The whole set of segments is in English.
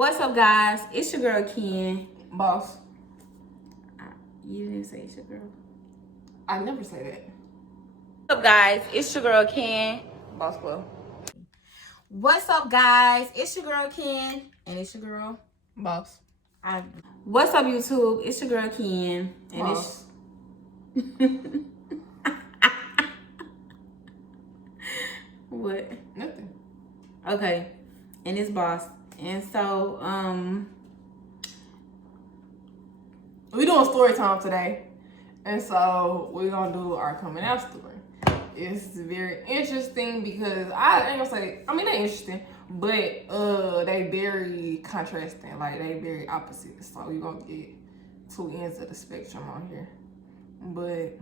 What's up, guys? It's your girl, Ken. Boss. You didn't say it's your girl. I never say that. What's up, guys? It's your girl, Ken. Boss Club. What's up, guys? It's your girl, Ken. And it's your girl, Boss. What's up, YouTube? It's your girl, Ken. And Boss. it's... What? Nothing. Okay. And it's Boss. And so, we doing story time today. And so we're gonna do our coming out story. It's very interesting because I ain't gonna say, I mean they're interesting, but they very contrasting, like they very opposite. So we're gonna get two ends of the spectrum on here. But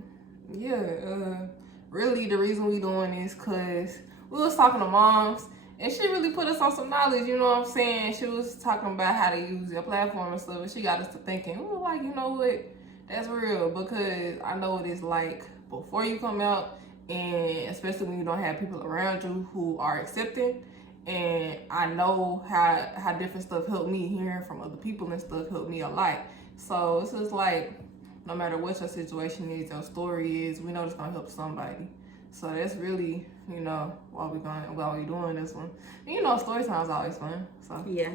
yeah, really the reason we doing this cause we was talking to moms and she really put us on some knowledge, you know what I'm saying? She was talking about how to use their platform and stuff, and she got us to thinking, we were like, you know what? That's real, because I know what it's like before you come out, and especially when you don't have people around you who are accepting. And I know how different stuff helped me. Hearing from other people and stuff helped me a lot. So it's just like, no matter what your situation is, your story is, we know it's gonna help somebody. So that's really, you know, why we doing this one. And you know, story time is always fun. So yeah.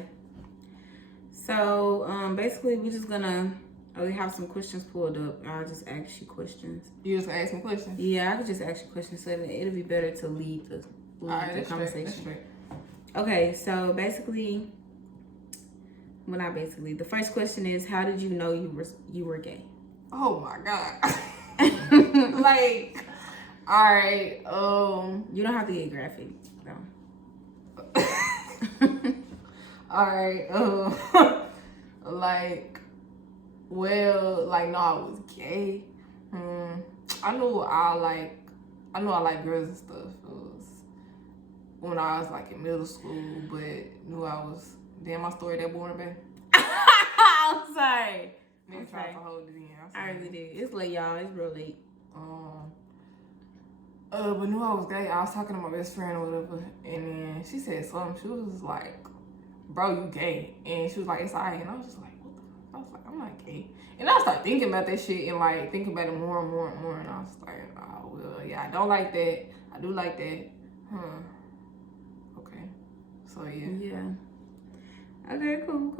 So, basically, we're just gonna... we have some questions pulled up. I'll just ask you questions. You just gonna ask me questions? Yeah, I could just ask you questions, so it'll be better to lead the conversation. Straight. Okay, so basically, well, not basically. The first question is, how did you know you were gay? Oh my god! Like, all right. You don't have to get graphic, though. All right. Like, well, like, no, I was gay. I knew I like girls and stuff. It was when I was like in middle school, but knew I was. Damn, my story that boring, babe. I'm sorry. Next time I hold it in. I really did. It's late, y'all. It's real late. But knew I was gay. I was talking to my best friend or whatever, and then she said something. She was like, "Bro, you gay?" And she was like, "It's alright." And I was just like, "What the?" I was like, "I'm not gay." And I started thinking about that shit and like thinking about it more and more and more. And I was like, "Oh well, yeah, I don't like that. I do like that." Okay. So yeah. Yeah. Okay. Cool.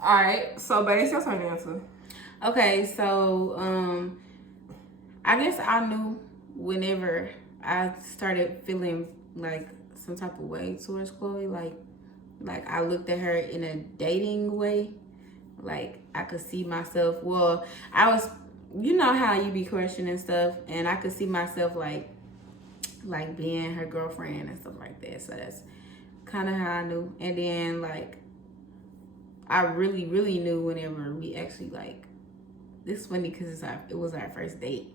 All right. So, babe, it's your turn to answer. Okay. So, I guess I knew whenever I started feeling like some type of way towards Chloe, like I looked at her in a dating way, like I could see myself. Well, I was, you know how you be crushing and stuff, and I could see myself like being her girlfriend and stuff like that. So that's kind of how I knew. And then like I really knew whenever we actually like, this is funny because it was our first date.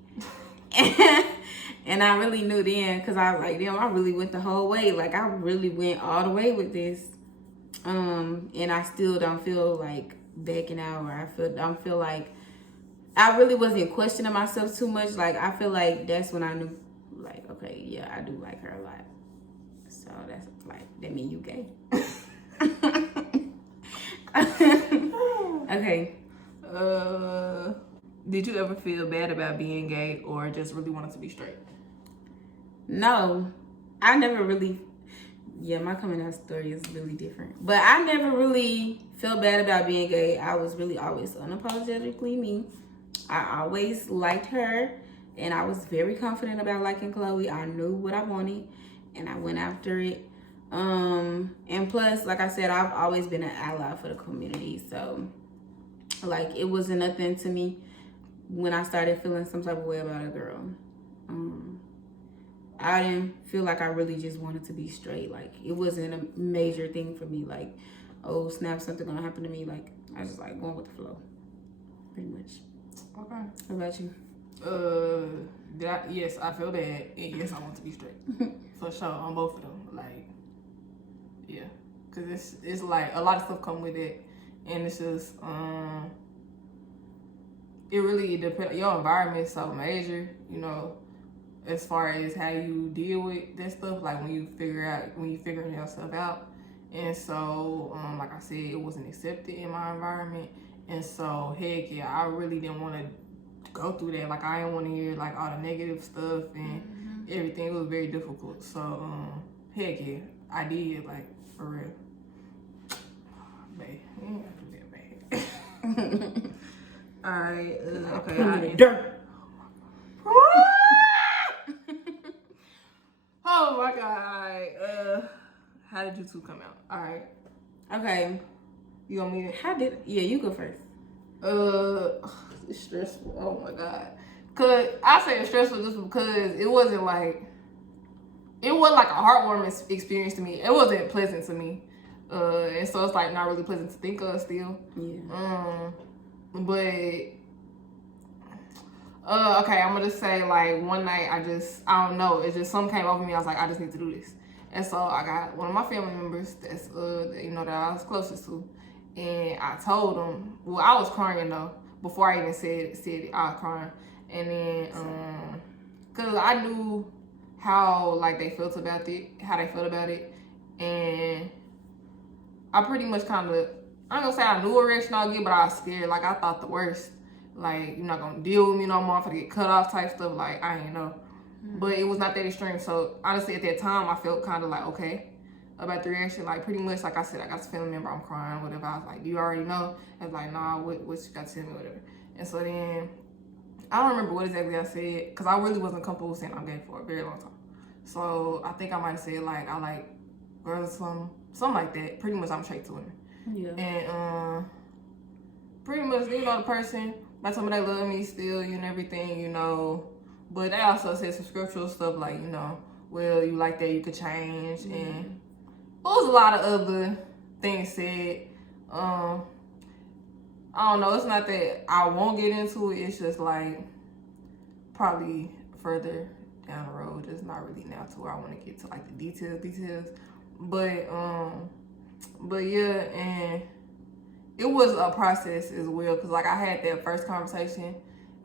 And I really knew then, because I was like, damn, I really went the whole way. Like, I really went all the way with this. And I still don't feel like backing out, or don't feel like I really wasn't questioning myself too much. Like, I feel like that's when I knew, like, okay, yeah, I do like her a lot. So that's like, that mean you gay. Okay. Did you ever feel bad about being gay, or just really wanted to be straight? No, I never really. Yeah, my coming out story is really different. But I never really felt bad about being gay. I was really always unapologetically me. I always liked her, and I was very confident about liking Chloe. I knew what I wanted, and I went after it. And plus, like I said, I've always been an ally for the community. So, like, it wasn't nothing to me when I started feeling some type of way about a girl. I didn't feel like I really just wanted to be straight. Like, it wasn't a major thing for me. Like, oh, snap, something gonna happen to me. Like, I was just like going with the flow, pretty much. Okay. What about you? Yes, I feel bad. And yes, I want to be straight. For sure, on both of them. Like, yeah. Because it's like a lot of stuff come with it. And it's just, it really depends. Your environment is so major, you know, as far as how you deal with that stuff. Like when you figuring yourself out, And so, like I said, it wasn't accepted in my environment. And so, heck yeah, I really didn't want to go through that. Like, I didn't want to hear, like, all the negative stuff and everything. It was very difficult. So, heck yeah, I did, like, for real. Babe, you ain't got to do that, babe. All right, okay. Dirt. Oh my god. How did you two come out? All right. Okay. You want me to? Yeah, you go first. It's stressful. Oh my god. Cause I say it's stressful just because it wasn't like a heartwarming experience to me. It wasn't pleasant to me. And so it's like not really pleasant to think of still. Yeah. But okay, I'm gonna just say like one night I don't know, it just something came over me. I was like, I just need to do this. And so I got one of my family members that's that I was closest to, and I told him. Well, I was crying though before I even said it. I was crying, and then cause I knew how like they felt about it, and I pretty much kind of, I ain't gonna say I knew a reaction I'd get, but I was scared. Like I thought the worst. Like, you're not gonna deal with me no more. I'm gonna get cut off type stuff. Like, I ain't know. But it was not that extreme. So, honestly, at that time, I felt kind of like, okay, about the reaction. Like, pretty much, like I said, I got this family member, I'm crying, whatever. I was like, do you already know? I was like, nah, what you got to tell me, whatever. And so then, I don't remember what exactly I said, because I really wasn't comfortable saying I'm gay for a very long time. So, I think I might have said, like, I like girls or something like that. Pretty much, I'm straight to women. Yeah. And, pretty much, the person, by the time they love me still, and everything, But they also said some scriptural stuff like, well, you like that, you could change. Mm-hmm. And it was a lot of other things said. I don't know. It's not that I won't get into it. It's just like probably further down the road. Just not really now to where I want to get to like the details. But yeah, and it was a process as well, because like I had that first conversation,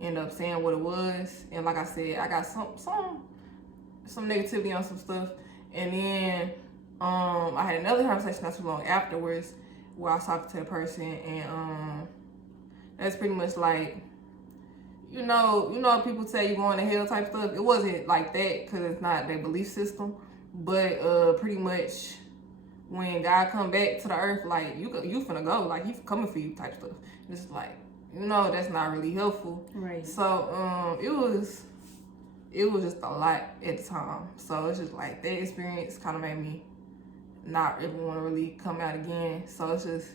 end up saying what it was, and like I said, I got some negativity on some stuff, and then I had another conversation not too long afterwards where I was talking to a person, and that's pretty much like, people say you're going to hell type stuff. It wasn't like that because it's not their belief system, but pretty much, when God come back to the earth, like, you finna go, like, he's coming for you type stuff. It's like, that's not really helpful. Right. So, it was just a lot at the time. So, it's just like, that experience kind of made me not really want to really come out again. So, it's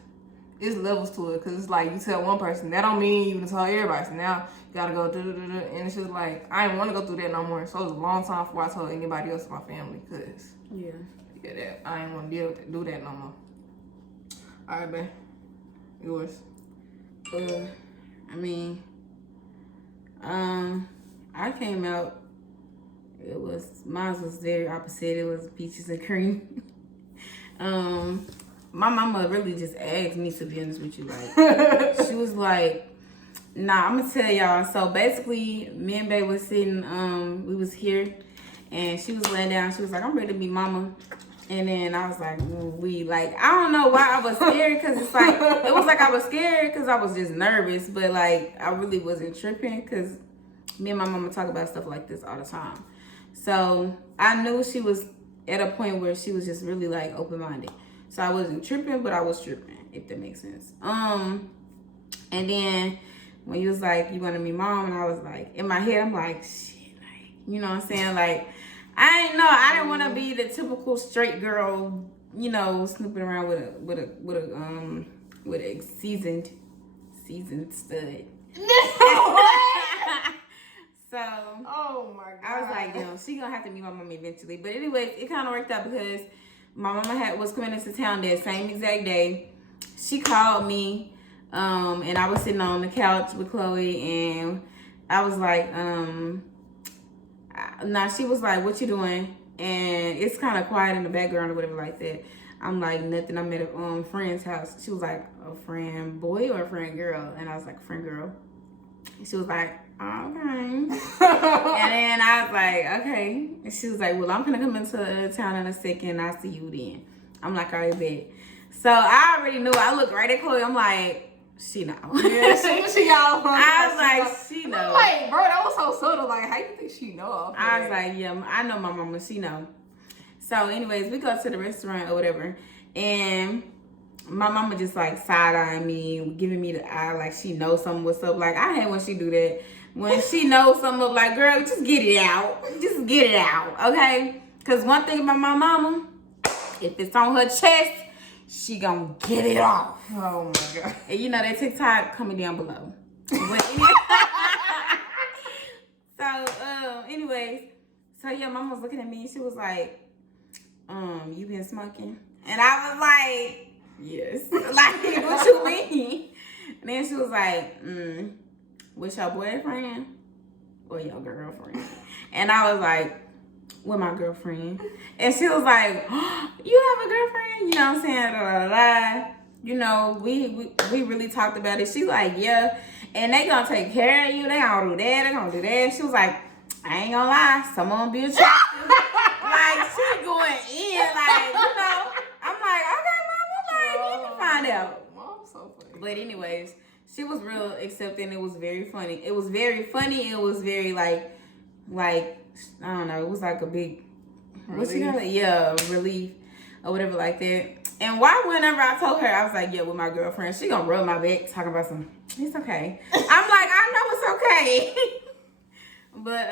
levels to it. Because it's like, you tell one person, that don't mean you can tell everybody. So, now, you gotta go and it's just like, I didn't want to go through that no more. So, it was a long time before I told anybody else in my family. Because, yeah, that I ain't want to do that no more. All right, babe. Yours. I came out. Mine was very opposite. It was peaches and cream. My mama really just asked me, to be honest with you. Like, she was like, nah, I'm gonna tell y'all. So basically, me and babe was sitting. We was here, and she was laying down. She was like, I'm ready to be mama. And then I was like, I don't know why I was scared, because it's like, it was like I was scared because I was just nervous, but like, I really wasn't tripping, because me and my mama talk about stuff like this all the time. So I knew she was at a point where she was just really like open-minded. So I wasn't tripping, but I was tripping, if that makes sense. And then when you was like, you want to be mom, and I was like, in my head, I'm like, shit, like, you know what I'm saying? Like, I didn't want to be the typical straight girl, snooping around with a seasoned stud. So, oh my God, I was like, she gonna have to meet my mom eventually. But anyways, it kind of worked out because my mama was coming into town that same exact day. She called me, and I was sitting on the couch with Chloe, and I was like, she was like, what you doing? And it's kind of quiet in the background or whatever like that. I'm like, nothing. I'm at a friend's house. She was like, a friend boy or a friend girl? And I was like, friend girl. She was like, okay. And then I was like, okay. And she was like, well, I'm gonna come into town in a second. I'll see you then. I'm like, all right, bet. So I already knew. I looked right at Chloe. I'm like, she know. Yeah, she got I was like, she know. I'm like, bro, that was so subtle. Like, how you think she know? I was like, yeah, I know my mama. She know. So, anyways, we go to the restaurant or whatever, and my mama just like side-eyeing me, giving me the eye like she knows something what's up. Like, I hate when she do that. When she knows something up, like, girl, just get it out. Just get it out, okay? Because one thing about my mama, if it's on her chest, she gonna get it off. Oh my God. And you know that TikTok coming down below. But anyways, so yeah, mama was looking at me and she was like, you been smoking? And I was like, yes. Like, what you mean? And then she was like, with your boyfriend or your girlfriend? And I was like, with my girlfriend. And she was like, oh, you have a girlfriend? You know what I'm saying? Da, da, da, da. You know, we really talked about it. She's like, yeah. And they gonna take care of you. They gonna do that. They gonna do that. She was like, I ain't gonna lie. Some of them be attractive. Like, she going in. Like, you know. I'm like, okay, mama. Like, you can find out. Mom's so funny. But anyways, she was real accepting. It was very funny. It was very funny. It was very like, I don't know. It was like a big, what's she call it? Yeah, relief or whatever like that. And why whenever I told her, I was like, yeah, with my girlfriend, she gonna rub my back talking about some, it's okay. I'm like, I know it's okay. But,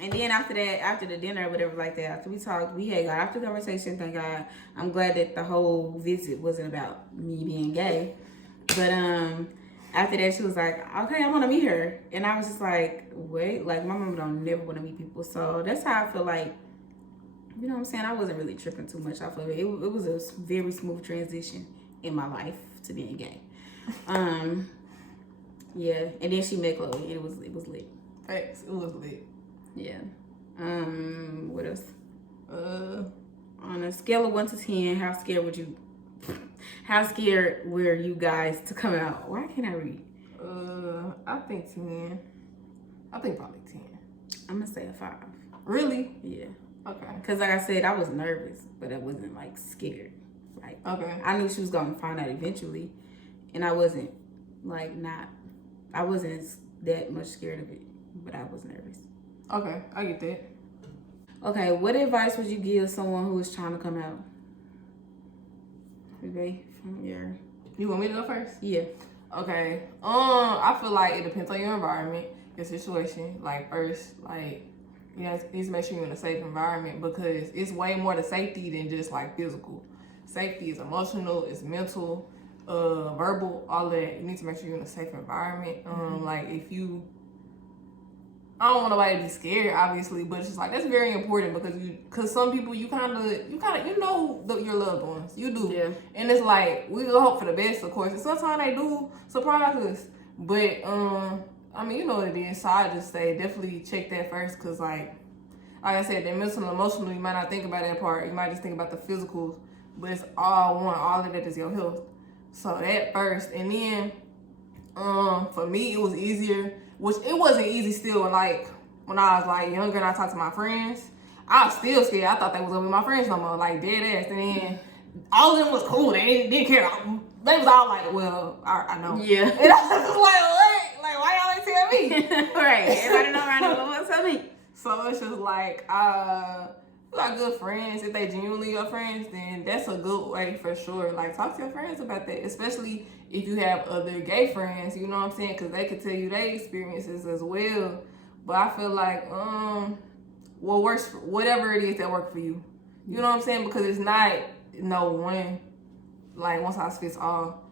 and then after that, after the dinner or whatever like that, after we talked, we had got after conversation, thank God. I'm glad that the whole visit wasn't about me being gay. But, after that, she was like, okay, I want to meet her. And I was just like, wait, like, my mom don't never want to meet people. So that's how I feel like, you know what I'm saying? I wasn't really tripping too much off of it. It was a very smooth transition in my life to being gay. Yeah. And then she met Chloe. It was lit. Thanks. It was lit. Yeah. What else? On a scale of 1 to 10, how scared were you guys to come out? Why can't I read? I think 10. I think probably 10. I'm gonna say a 5. Really? Yeah. Okay. Cause like I said, I was nervous, but I wasn't like scared. Like, okay. I knew she was gonna find out eventually, and I wasn't I wasn't that much scared of it, but I was nervous. Okay, I get that. Okay, what advice would you give someone who is trying to come out? Okay, from your... You want me to go first? Yeah. Okay. I feel like it depends on your environment, your situation. Like, first, like, you know, you need to make sure you're in a safe environment, because it's way more to safety than just like physical. Safety is emotional, it's mental, verbal, all of that. You need to make sure you're in a safe environment. Like, if you, I don't want nobody to be scared, obviously, but it's just like, that's very important, because some people you kind of know your loved ones, you do. Yeah. And it's like, we hope for the best, of course, and sometimes they do surprise us, but I mean, you know what it is, so I just say definitely check that first, because like I said, the mental and emotional, you might not think about that part, you might just think about the physical, but it's all one, all of that is your health. So that first, and then for me it was easier, which it wasn't easy still, like when I was like younger and I talked to my friends, I was still scared. I thought they was gonna be my friends no more, like dead ass. And then all of them was cool, they didn't care. They was all like, well, I know. Yeah. And I was just like, what? Like, why y'all ain't tell me? Right. Everybody know around the world tell me. So it's just like, like good friends. If they genuinely your friends, then that's a good way for sure. Like, talk to your friends about that, especially if you have other gay friends, you know what I'm saying? Because they could tell you their experiences as well. But I feel like, what works, whatever it is that works for you. You know what I'm saying? Because it's not no one, like, one size fits all.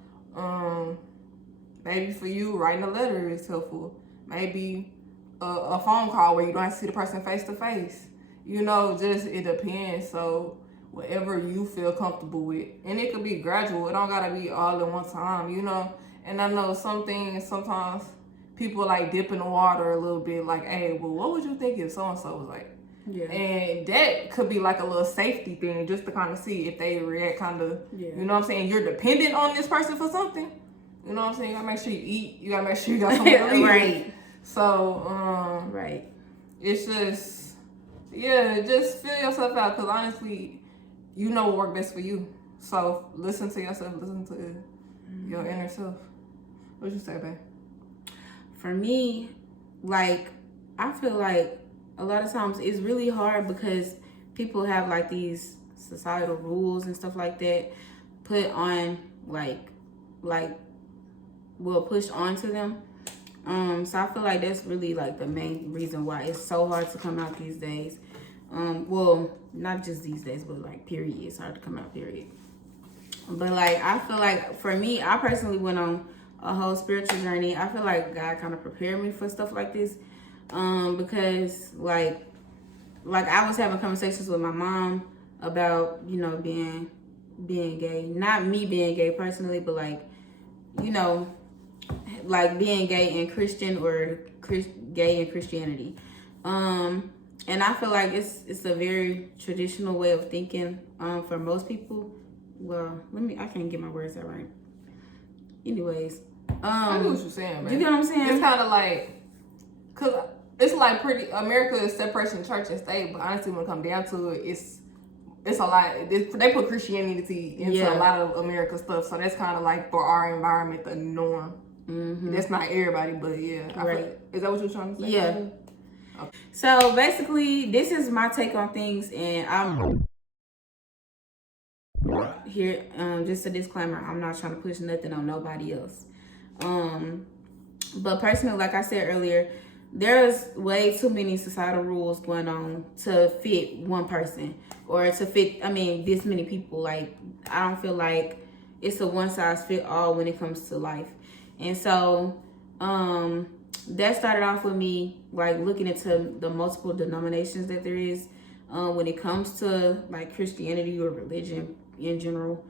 Maybe for you, writing a letter is helpful. Maybe a phone call where you don't have to see the person face to face. You know, just, it depends. So whatever you feel comfortable with. And it could be gradual. It don't gotta be all at one time, you know? And I know some things, sometimes people like dip in the water a little bit, like, hey, well, what would you think if so-and-so was like? Yeah. And that could be like a little safety thing, just to kind of see if they react kind of, you know what I'm saying? You're dependent on this person for something. You know what I'm saying? You gotta make sure you eat. You gotta make sure you got something to eat. Right. So, right. It's just, yeah, just feel yourself out. Because honestly, you know what works best for you. So listen to yourself, listen to your inner self. What you say, babe? For me, like, I feel like a lot of times it's really hard because people have like these societal rules and stuff like that put on pushed onto them. So I feel like that's really like the main reason why it's so hard to come out these days. Well, not just these days, but like period, it's hard to come out, period. But like I feel like for me, I personally went on a whole spiritual journey. I feel like God kind of prepared me for stuff like this. Because like I was having conversations with my mom about, you know, being gay. Not me being gay personally, but like, you know, like being gay and Christian or gay and Christianity. And I feel like it's a very traditional way of thinking for most people. Well, I can't get my words out right. Anyways, I know what you're saying, man. You get what I'm saying? It's kind of like, cause it's like America is separation of church and state, but honestly, when it comes down to it, it's a lot. They put Christianity into a lot of America stuff, so that's kind of like for our environment the norm. Mm-hmm. That's not everybody, but yeah. Right. Is that what you're trying to say? Yeah. Okay. So basically, this is my take on things, and I'm here. Just a disclaimer: I'm not trying to push nothing on nobody else. But personally, like I said earlier, there's way too many societal rules going on to fit one person or to fit, this many people. Like, I don't feel like it's a one size fit all when it comes to life. And so, that started off with me, like, looking into the multiple denominations that there is, when it comes to like Christianity or religion in general.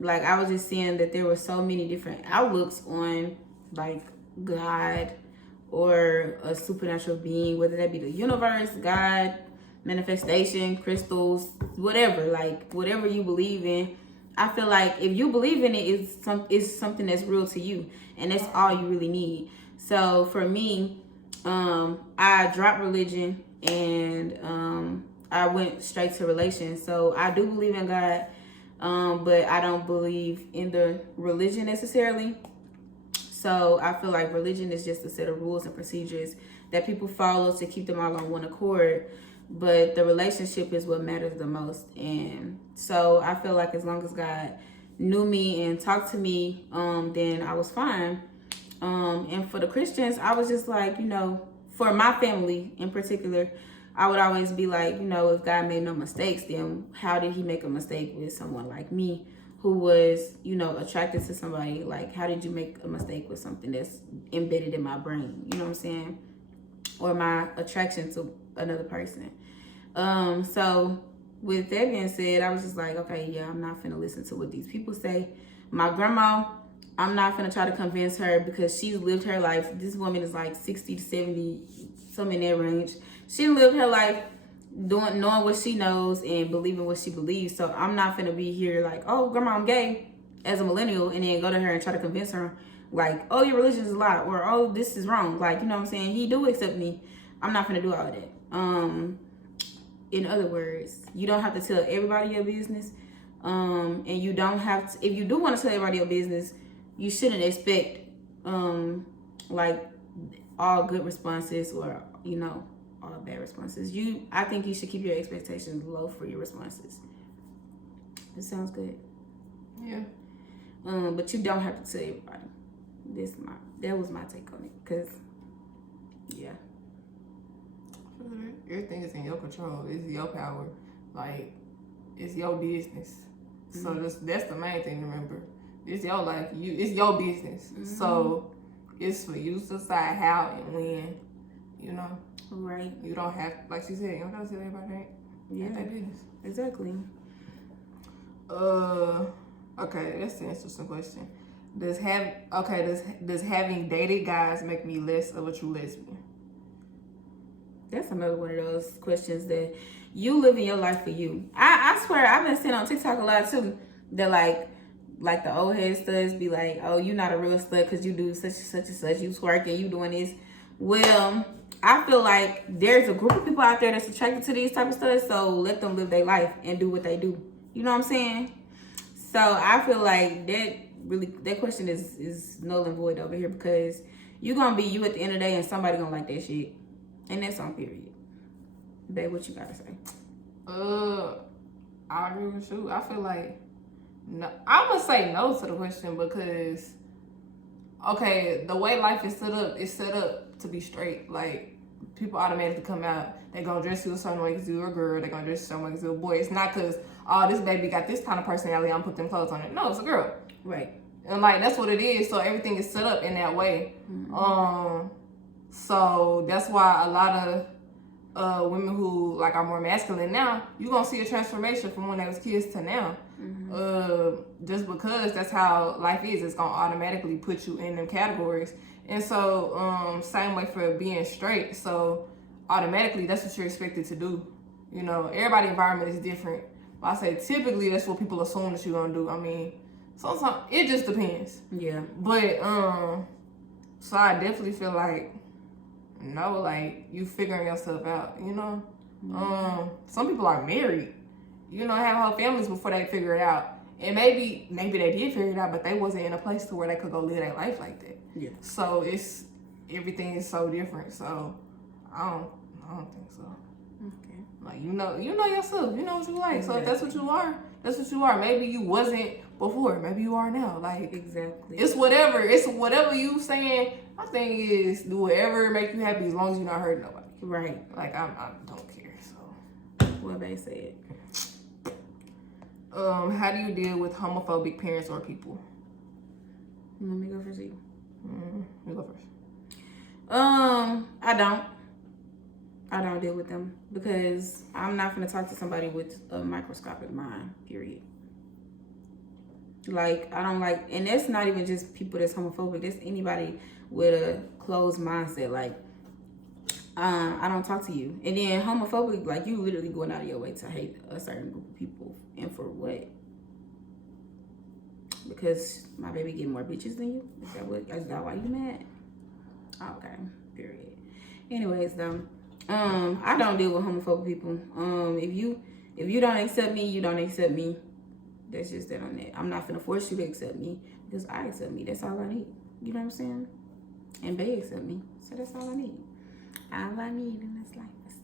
Like, I was just seeing that there were so many different outlooks on like God or a supernatural being, whether that be the universe, God, manifestation, crystals, whatever. Like, whatever you believe in, I feel like if you believe in it, it's something that's real to you, and that's all you really need. So for me, I dropped religion and I went straight to relations. So I do believe in God, but I don't believe in the religion necessarily. So I feel like religion is just a set of rules and procedures that people follow to keep them all on one accord. But the relationship is what matters the most. And so I feel like as long as God knew me and talked to me, then I was fine. And for the Christians, I was just like, you know, for my family in particular, I would always be like, you know, if God made no mistakes, then how did he make a mistake with someone like me who was, you know, attracted to somebody? Like, how did you make a mistake with something that's embedded in my brain? You know what I'm saying? Or my attraction to another person. So with that being said, I was just like, okay, yeah, I'm not finna listen to what these people say. My grandma, I'm not finna try to convince her because she's lived her life. This woman is like 60 to 70, some in that range. She lived her life knowing what she knows and believing what she believes. So I'm not finna be here like, oh, grandma, I'm gay as a millennial, and then go to her and try to convince her like, oh, your religion is a lie, or oh, this is wrong. Like, you know what I'm saying? He do accept me. I'm not finna do all of that. In other words, you don't have to tell everybody your business. And you don't have to, if you do want to tell everybody your business, you shouldn't expect like all good responses or, you know, all bad responses. I think you should keep your expectations low for your responses. It sounds good. Yeah. But you don't have to tell everybody. That was my take on it. Cause yeah. Everything is in your control. It's your power. Like, it's your business. Mm-hmm. So that's the main thing to remember. It's your life. It's your business. Mm-hmm. So it's for you to decide how and when. You know. Right. You don't have, like she said, you don't have to tell everybody that. Yeah. That business. Exactly. Okay, that's an interesting question. Does having dated guys make me less of a true lesbian? That's another one of those questions that you living your life for you. I swear I've been seeing on TikTok a lot too. That like the old head studs be like, oh, you not a real stud because you do such and such and such. You twerking, you doing this. Well, I feel like there's a group of people out there that's attracted to these type of stuff, so let them live their life and do what they do. You know what I'm saying? So I feel like that question is null and void over here, because you gonna be you at the end of the day, and somebody gonna like that shit, and that's on period. Babe, what you gotta say? I agree with you. I feel like no. I'm gonna say no to the question because, okay, the way life is set up, it's set up to be straight. Like, people automatically come out, they gonna dress you a certain way because you're a girl, they gonna dress you a certain way because you're a boy. It's not because, oh, this baby got this kind of personality, I'm gonna put them clothes on it. No, it's a girl. Right. And like, that's what it is. So everything is set up in that way. Mm-hmm. So that's why a lot of women who like are more masculine now, you're gonna see a transformation from when they was kids to now. Mm-hmm. Just because that's how life is, it's gonna automatically put you in them categories. And so same way for being straight, so automatically that's what you're expected to do. You know, everybody's environment is different, but I say typically that's what people assume that you're gonna do. I mean, sometimes it just depends. Yeah. But so I definitely feel like no, like you figuring yourself out, you know. Mm-hmm. Some people are married, you know, have whole families before they figure it out. And maybe they did figure it out, but they wasn't in a place to where they could go live their life like that. Yeah. So it's everything is so different. So I don't think so. Okay. Like you know yourself. You know what you like. So if that's what you are, that's what you are. Maybe you wasn't before. Maybe you are now. Like exactly. It's whatever. It's whatever you saying. My thing is do whatever make you happy as long as you're not hurting nobody. Right. Like I don't care. So what they said. How do you deal with homophobic parents or people? Let me go first. You go first. I don't deal with them because I'm not gonna talk to somebody with a microscopic mind. Period. Like I don't like, and that's not even just people that's homophobic. That's anybody with a closed mindset. Like I don't talk to you. And then homophobic, like you literally going out of your way to hate a certain group of people. And for what? Because my baby get more bitches than you? Is that why you mad? Okay, period. Anyways though, I don't deal with homophobic people. If you don't accept me, you don't accept me. That's just that on that. I'm not gonna force you to accept me because I accept me. That's all I need. You know what I'm saying? And they accept me. So that's all I need. All I need in this life is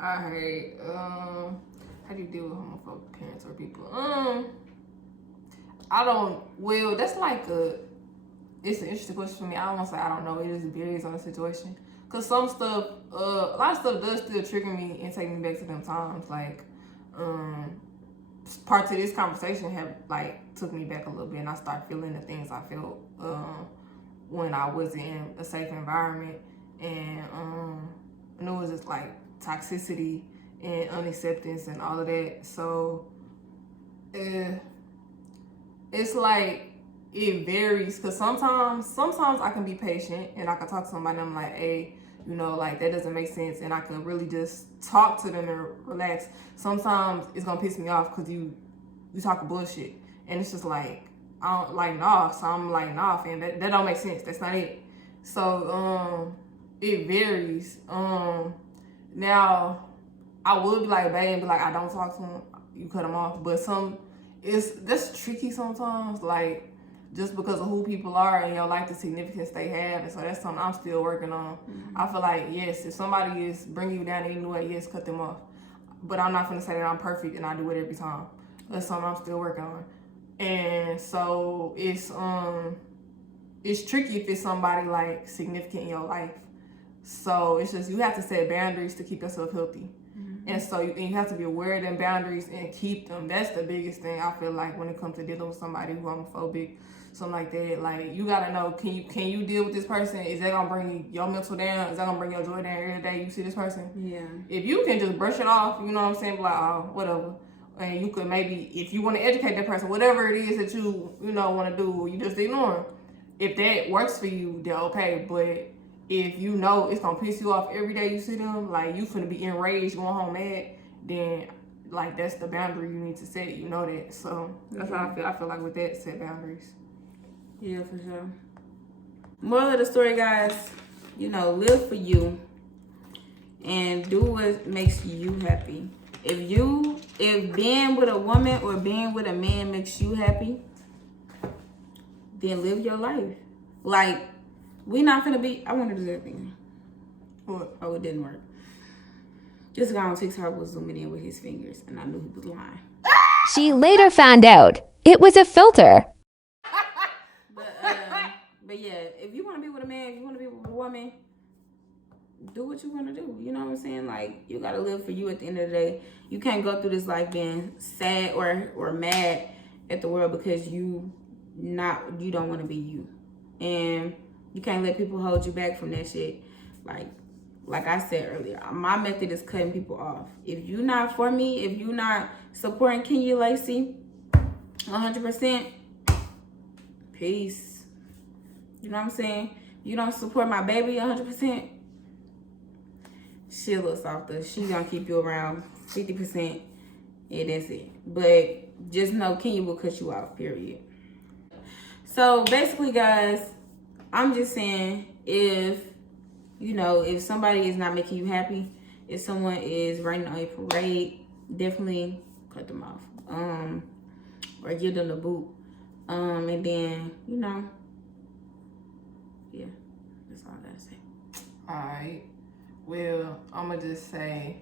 Alright, how do you deal with homophobic parents or people? That's like it's an interesting question for me. I don't want to say I don't know. It just varies on the situation. Cause some stuff, a lot of stuff does still trigger me and take me back to them times. Like, parts of this conversation have like took me back a little bit, and I start feeling the things I felt when I was in a safe environment, and it was just like toxicity and unacceptance and all of that. So it's like it varies, because sometimes I can be patient and I can talk to somebody and I'm like, hey, you know, like that doesn't make sense, and I can really just talk to them and relax. Sometimes it's gonna piss me off because you talk bullshit, and it's just like I don't like nah. So I'm like nah, fam, that don't make sense. That's not it. So it varies. Now I would be like babe and be like I don't talk to him. You cut him off, but that's tricky sometimes. Like just because of who people are and your life, the significance they have, and so that's something I'm still working on. Mm-hmm. I feel like yes, if somebody is bringing you down in any way, yes, cut them off. But I'm not gonna say that I'm perfect and I do it every time. That's something I'm still working on. And so it's tricky if it's somebody like significant in your life. So it's just you have to set boundaries to keep yourself healthy. Mm-hmm. And so you have to be aware of them boundaries and keep them. That's the biggest thing I feel like when it comes to dealing with somebody who's homophobic, something like that. Like you gotta know, can you deal with this person? Is that gonna bring your mental down? Is that gonna bring your joy down every day you see this person? Yeah. If you can just brush it off, you know what I'm saying? Like, oh, whatever. And you could maybe, if you want to educate that person, whatever it is that you want to do, you just ignore them. If that works for you, then okay. But if you know it's gonna piss you off every day you see them, like you finna be enraged, going home mad, then like that's the boundary you need to set. You know that. So that's how I feel. I feel like with that, set boundaries. Yeah, for sure. Moral of the story, guys, you know, live for you and do what makes you happy. If being with a woman or being with a man makes you happy, then live your life. Like, we not finna be. I want to do that thing. What? Oh, it didn't work. This guy on TikTok was zooming in with his fingers, and I knew he was lying. She later found out it was a filter. But yeah, if you want to be with a man, if you want to be with a woman, do what you want to do. You know what I'm saying? Like, you gotta live for you at the end of the day. You can't go through this life being sad or mad at the world because you don't want to be you, and you can't let people hold you back from that shit. Like I said earlier, my method is cutting people off. If you're not for me, if you're not supporting Kenya Lacey 100%, peace. You know what I'm saying? You don't support my baby 100%, she a little softer. She gonna keep you around 50%, and that's it. But just know Kenya will cut you off, period. So basically, guys, I'm just saying, if somebody is not making you happy, if someone is raining on your parade, definitely cut them off. Or give them the boot. And then, yeah, that's all I gotta say. Alright. Well, I'm gonna just say,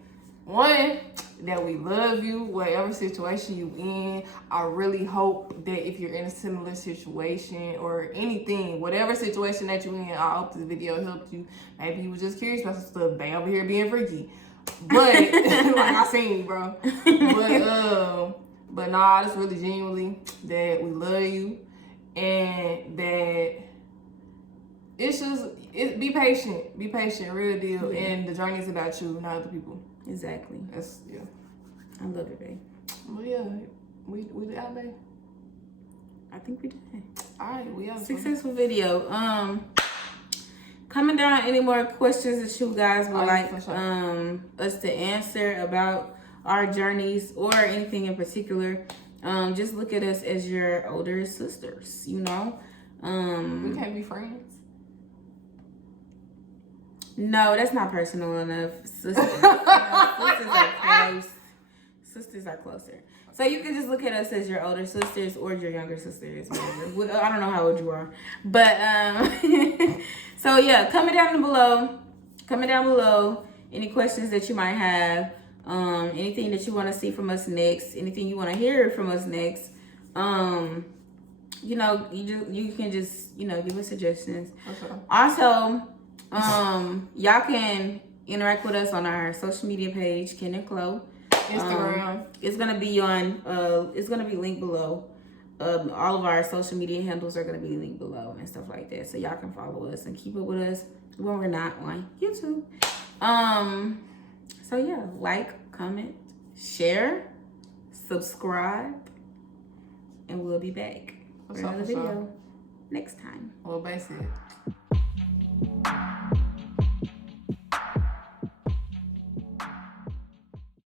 one, that we love you, whatever situation you in. I really hope that if you're in a similar situation or anything, whatever situation that you're in, I hope this video helped you. Maybe you was just curious about some stuff. They over here being freaky. But, like I seen, bro. But nah, it's really genuinely that we love you and that be patient, real deal. Yeah. And the journey is about you, not other people. Exactly. Yeah. I love it, babe. Well, yeah, we out, babe. I think we did. All right, we out. Successful video. Comment down any more questions that you guys would like us to answer about our journeys or anything in particular. Just look at us as your older sisters. We can't be friends. No, that's not personal enough. Sisters. Sisters are close. Sisters are closer. So you can just look at us as your older sisters or your younger sisters. Whatever. I don't know how old you are. But, so yeah, comment down below any questions that you might have. Anything that you want to see from us next. Anything you want to hear from us next. You can just, give us suggestions. Okay. Also, y'all can interact with us on our social media page, Ken and Chloe. Instagram. It's gonna be linked below. All of our social media handles are gonna be linked below and stuff like that, so y'all can follow us and keep up with us when we're not on YouTube. So yeah, like, comment, share, subscribe, and we'll be back for another video next time. Well, basically.